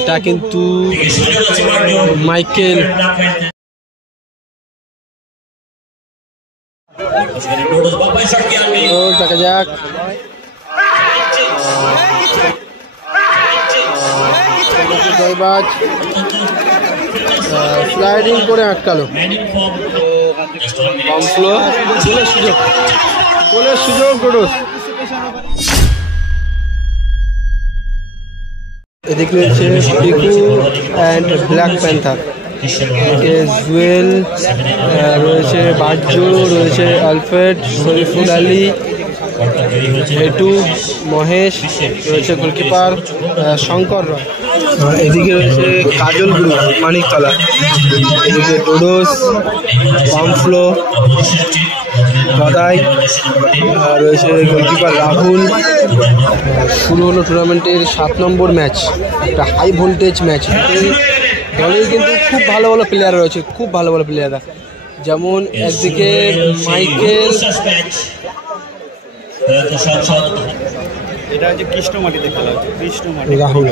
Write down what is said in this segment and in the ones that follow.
এটা কিন্তু মাইকেল দেখা যাক জয়বাজ স্লাইডিং করে আটকালো গোলের সুযোগ ডোডোস। এদিকে রয়েছে Piku and black panther, Jewel রয়েছে, বাজ্য রয়েছে, আলফ্রেড, শরীফুল আলী, হেটু, মহেশ রয়েছে গোলকিপার, শঙ্কর রয়। এদিকে রয়েছে কাজল গ্রুপ মানিকতলা, এদিকে ডোডোস, পামফ্লো, গদাই রয়েছে গোলকিপার রাহুল। শুরু হলো টুর্নামেন্টের 7 নম্বর ম্যাচ, একটা হাই ভোল্টেজ ম্যাচ। দলের কিন্তু খুব ভালো ভালো প্লেয়ার রয়েছে, খুব ভালো ভালো প্লেয়াররা, যেমন একদিকে মাইকেল, এটা হচ্ছে কৃষ্ণমাটিতে খেলা হচ্ছে, কৃষ্ণমাটি, রাহুল,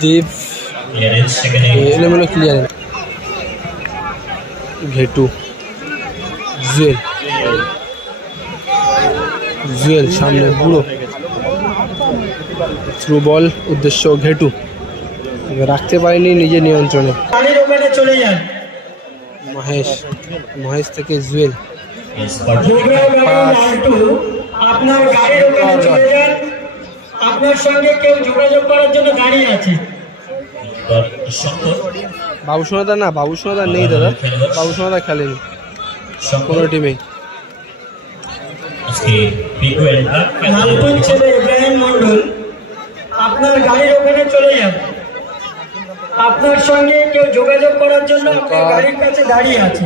দীপ এলোমেলো ক্লিয়ারেন্স, ঘেটু, জুয়েল সামনে বুড়ো, থ্রু বল উদ্দেশ্য ঘেটু, রাখতে পারেনি নিজের নিয়ন্ত্রণে। মহেশ থেকে জুয়েল, আপনার সঙ্গে কেউ যোগাযোগ করার জন্য দাঁড়িয়ে আছে। বাবু সোনাদা না, বাবু সোনাদা নেই দাদা, বাবু সোনাদা খেলেনি কোনো টিমেই। ইব্রাহিম মন্ডল, আপনার গাড়ির ওখানে চলে যান, আপনার সঙ্গে কেউ যোগাযোগ করার জন্য আপনার গাড়ির কাছে দাঁড়িয়ে আছে।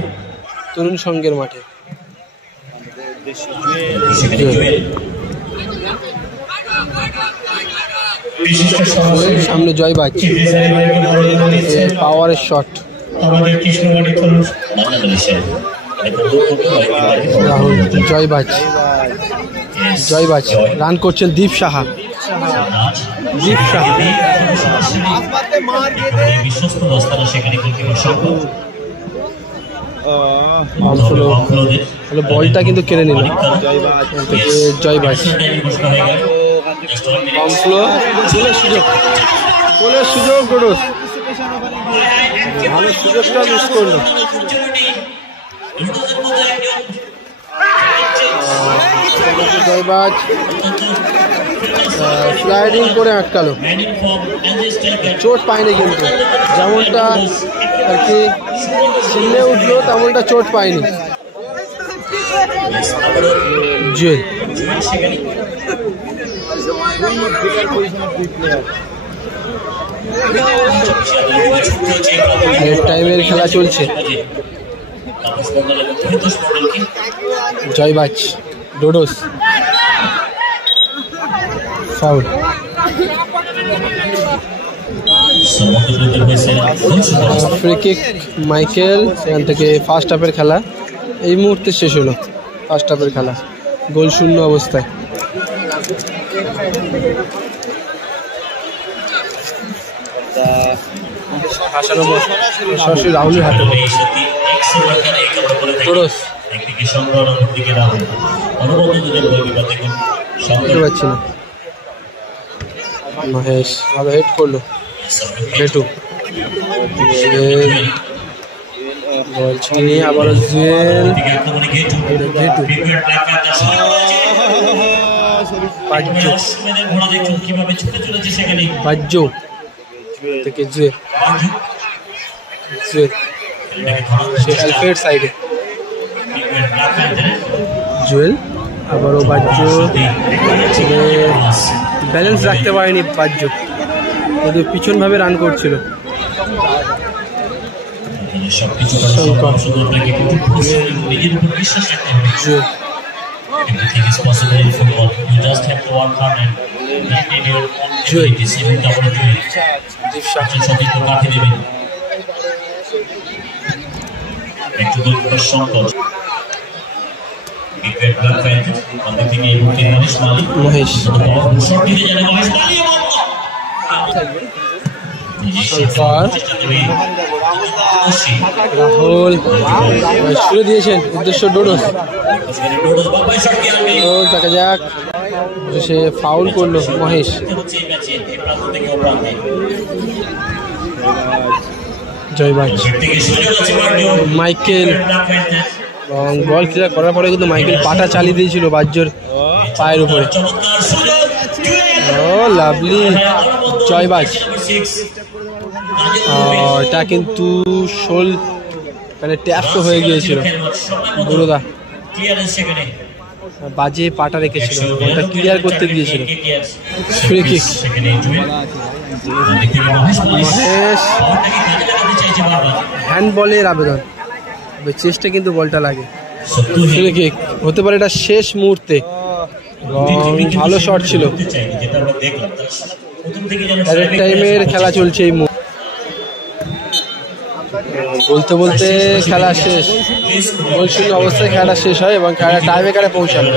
তরুণ সঙ্গের মাঠে সামনে জয়বাজ, পাওয়ারের শট, রাহুল, জয়বাজ রান করছেন দীপ সাহা, বলটা কিন্তু কেড়ে নিল জয়বাজ। গোলের সুযোগ ডোডোস, ভালো সুযোগটা মিস করলো। জয়বাজ স্লাইডিং করে আটকালো, চোট পায়নি কিন্তু, যেমনটা আর কি চিল্লে উঠলো তেমনটা চোট পায়নি। জুয়েল টাইমের খেলা চলছে, জয়বাজ, ডোডোস, ফাউল। ফ্রি কিক মাইকেল, সেখান থেকে ফার্স্ট হাফের খেলা এই মুহূর্তে শেষ হলো। ফার্স্ট হাফের খেলা গোল শূন্য অবস্থায়। সরাসরি রাহুলের হাতে ডোডোস, পাচ্ছি না, মহেশ ভালো হেড করলো, ঘেটু বল ছিনিয়ে আবারও জুয়েল, ঘেটু, বাজ্য থেকে জুয়েল, আলফ্রেড সাইডে, জুয়েল আবারও বাজ্য, ব্যালেন্স রাখতে পারেনি বাজ্য, কিন্তু পিছন ভাবে রান করছিল। একটু গোল করার সম্ভব ক্রিকেট ব্ল্যাক প্যান্ট আমাদের থেকে এই মুহূর্তে মহেশ মালি মহেশ শট দিতে যাবে মহেশ মালি রাহুল ছুড়ে দিয়েছেন উদ্দেশ্য ডোডোস। দেখা যাক সে ফাউল করলো মহেশ। জয়বাজ মাইকেল এবং বল ক্লিয়ার করার পরে কিন্তু মাইকেল পাটা চালিয়ে দিয়েছিল বাজ্যর পায়ের উপরে। ও লাভলি জয়বাজ। এটা কিন্তু শোল মানে ট্যাপ তো হয়ে গিয়েছিল, গুরুদা বাজে পাটা রেখেছিল, ওটা ক্লিয়ার করতে গিয়েছিল। ফ্রি কিক মহেশ হ্যান্ডবলের আবেদন, চেষ্টা কিন্তু বলটা লাগে। ফ্রি কিক হতে পারে এটা শেষ মুহূর্তে, ভালো শট ছিল। টাইমের খেলা চলছে এই মুহূর্তে, বলতে বলতে খেলা শেষ, গোল শূন্য অবস্থায় খেলাটা শেষ হয় এবং খেলা টাই ব্রেকারে পৌঁছালো।